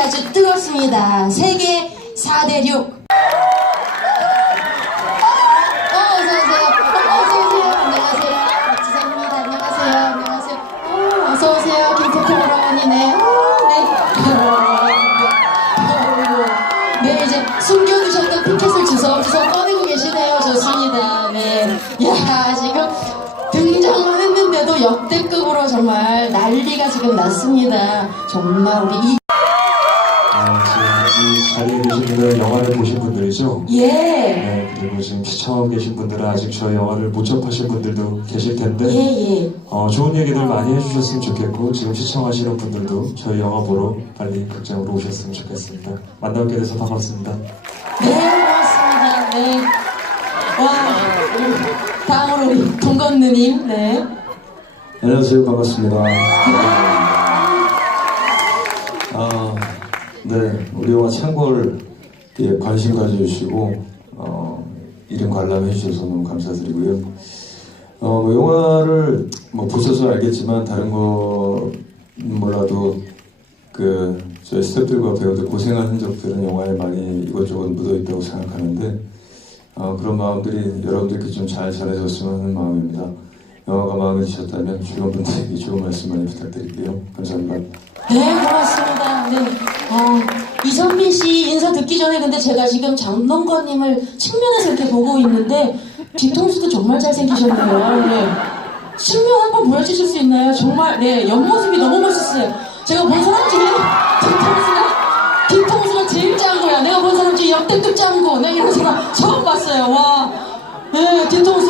아주 뜨겁습니다. 세계 4대륙. 어. 어, 이제 숨겨두셨던 피켓을 주섬주섬 꺼내고 계시네요. 좋습니다. 네. 야, 지금 등장을 했는데도 역대급으로 정말 난리가 지금 났습니다. 정말 우리 이, 분들이죠. 예. 네, 그리고 지금 시청하고 계신 분들은 아직 저희 영화를 못 접하신 분들도 계실 텐데 예, 예. 어, 좋은 얘기들 많이 해주셨으면 좋겠고 지금 시청하시는 분들도 저희 영화 보러 빨리 극장으로 오셨으면 좋겠습니다. 만나뵙게 돼서 반갑습니다. 네, 고맙습니다. 네. 와, 다음으로 우리 동건느님, 네. 안녕하세요. 반갑습니다. 아, 네. 우리 영화 창궐 에 관심 가져주시고, 어, 이름 관람해 주셔서 너무 감사드리고요. 어, 뭐 영화를 뭐 보셔서 알겠지만, 다른 거 몰라도, 그, 저희 스태프들과 배우들 고생한 흔적들은 영화에 많이 이것저것 묻어 있다고 생각하는데, 어, 그런 마음들이 여러분들께 좀 잘 전해졌으면 하는 마음입니다. 영화가 마음에 드셨다면 주변 분들에게 좋은 말씀 많이 부탁드릴게요. 감사합니다. 네, 고맙습니다. 네. 아, 이선민 씨 인사 듣기 전에 근데 제가 지금 장동건님을 측면에서 이렇게 보고 있는데 뒤통수도 정말 잘생기셨네요. 네. 측면 한번 보여주실 수 있나요? 정말 네 옆모습이 너무 멋있어요. 제가 본 사람 중에 뒤통수가 뒤통수가 제일 짱구야. 내가 본 사람 중에 역대급 짱구. 내가 이런 사람 처음 봤어요. 와, 네 뒤통수가 야.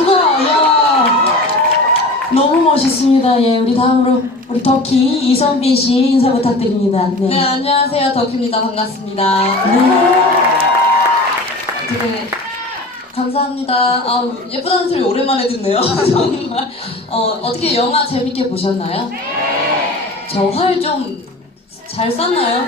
너무 멋있습니다. 예, 우리 다음으로 우리 덕희 이선빈 씨 인사 부탁드립니다. 네. 네, 안녕하세요. 덕희입니다. 반갑습니다. 네. 네, 감사합니다. 아, 예쁘다는 소리 오랜만에 듣네요. 정말. 어, 어떻게 영화 재밌게 보셨나요? 저 활 좀잘 쐈나요?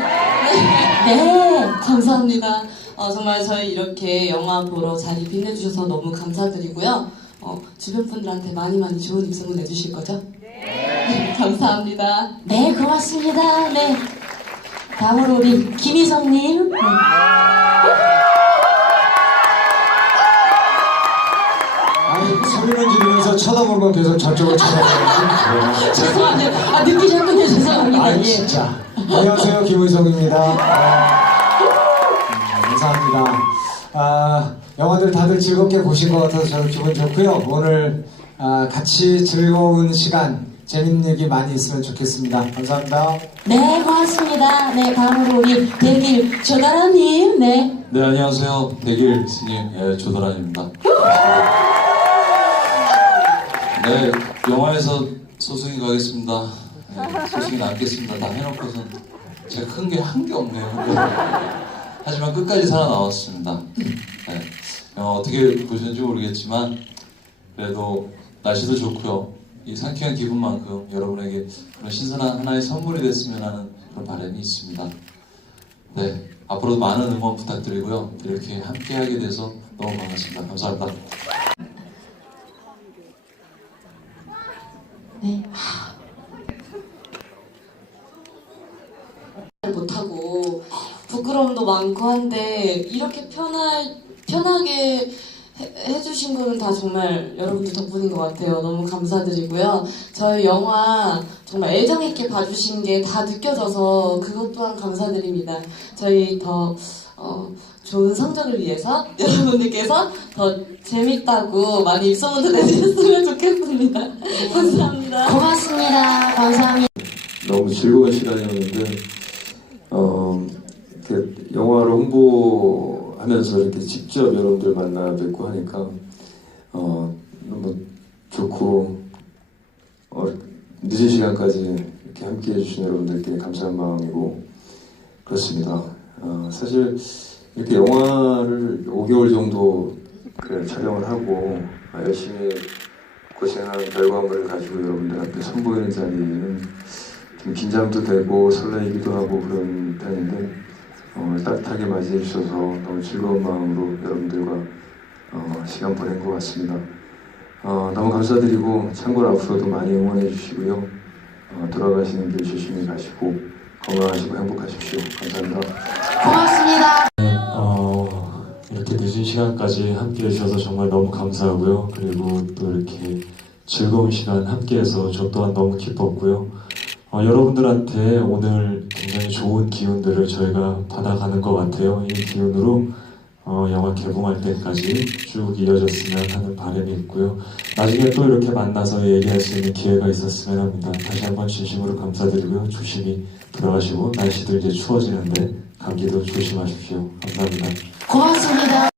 네. 네. 감사합니다. 어, 정말 저희 이렇게 영화 보러 자리 빛내주셔서 너무 감사드리고요. 어, 주변 분들한테 많이 많이 좋은 입소문 해주실 거죠? 네. 감사합니다. 네, 고맙습니다. 네. 다음으로 우리 김희성님. 네. 아니, 소리만 지르면서 쳐다보는 건 계속 저쪽을 쳐다보는 죄송한데, 아, 늦기 전에 죄송합니다. 예. 진짜. 안녕하세요. 김의성입니다. 아, 음, 감사합니다. 아, 영화들 다들 즐겁게 보신 것 같아서 저는 기분 좋고요. 오늘 아, 같이 즐거운 시간, 재밌는 얘기 많이 있으면 좋겠습니다. 감사합니다. 네, 고맙습니다. 네, 다음으로 우리 대길 조다라님. 네. 네 안녕하세요 백일 스님 예, 조도란입니다. 네 영화에서 소승이 가겠습니다. 네, 소승이 남겠습니다. 다 해놓고선 제가 큰 게 한 게 없네요. 하지만 끝까지 살아나왔습니다. 네, 어, 어떻게 보셨는지 모르겠지만 그래도 날씨도 좋고요. 이 상쾌한 기분만큼 여러분에게 그런 신선한 하나의 선물이 됐으면 하는 그런 바람이 있습니다. 네, 앞으로도 많은 응원 부탁드리고요. 이렇게 함께하게 돼서 너무 반갑습니다. 감사합니다. 네. 못하고 부끄러움도 많고 한데 이렇게 편하, 편하게 해, 해주신 거는 다 정말 여러분들 덕분인 것 같아요. 너무 감사드리고요. 저희 영화 정말 애정 있게 봐주신 게 다 느껴져서 그것 또한 감사드립니다. 저희 더 어, 좋은 성적을 위해서 여러분들께서 더 재밌다고 많이 입소문도 내주셨으면 좋겠습니다. 감사합니다. 고맙습니다. 감사합니다. 너무 즐거운 시간이었는데 어, 이렇게 영화를 홍보 하면서 이렇게 직접 여러분들 만나 뵙고 하니까 어, 너무 좋고 어, 늦은 시간까지 이렇게 함께 해주신 여러분들께 감사한 마음이고 그렇습니다. 어, 사실 이렇게 영화를 5개월 정도 그 촬영을 하고 아, 열심히 고생한 결과물을 가지고 여러분들 앞에 선보이는 자리는 좀 긴장도 되고 설레이기도 하고 그런 편인데 어, 따뜻하게 맞이해 주셔서 너무 즐거운 마음으로 여러분들과 어, 시간 보낸 것 같습니다. 어, 너무 감사드리고 참고로 앞으로도 많이 응원해 주시고요. 어, 돌아가시는 길 조심히 가시고 건강하시고 행복하십시오. 감사합니다. 고맙습니다. 어, 이렇게 늦은 시간까지 함께 해 주셔서 정말 너무 감사하고요. 그리고 또 이렇게 즐거운 시간 함께해서 저 또한 너무 기뻤고요. 어, 여러분들한테 오늘 굉장히 좋은 기운들을 저희가 받아가는 것 같아요. 이 기운으로 어, 영화 개봉할 때까지 쭉 이어졌으면 하는 바람이 있고요. 나중에 또 이렇게 만나서 얘기할 수 있는 기회가 있었으면 합니다. 다시 한번 진심으로 감사드리고요. 조심히 들어가시고 날씨도 이제 추워지는데 감기도 조심하십시오. 감사합니다. 고맙습니다.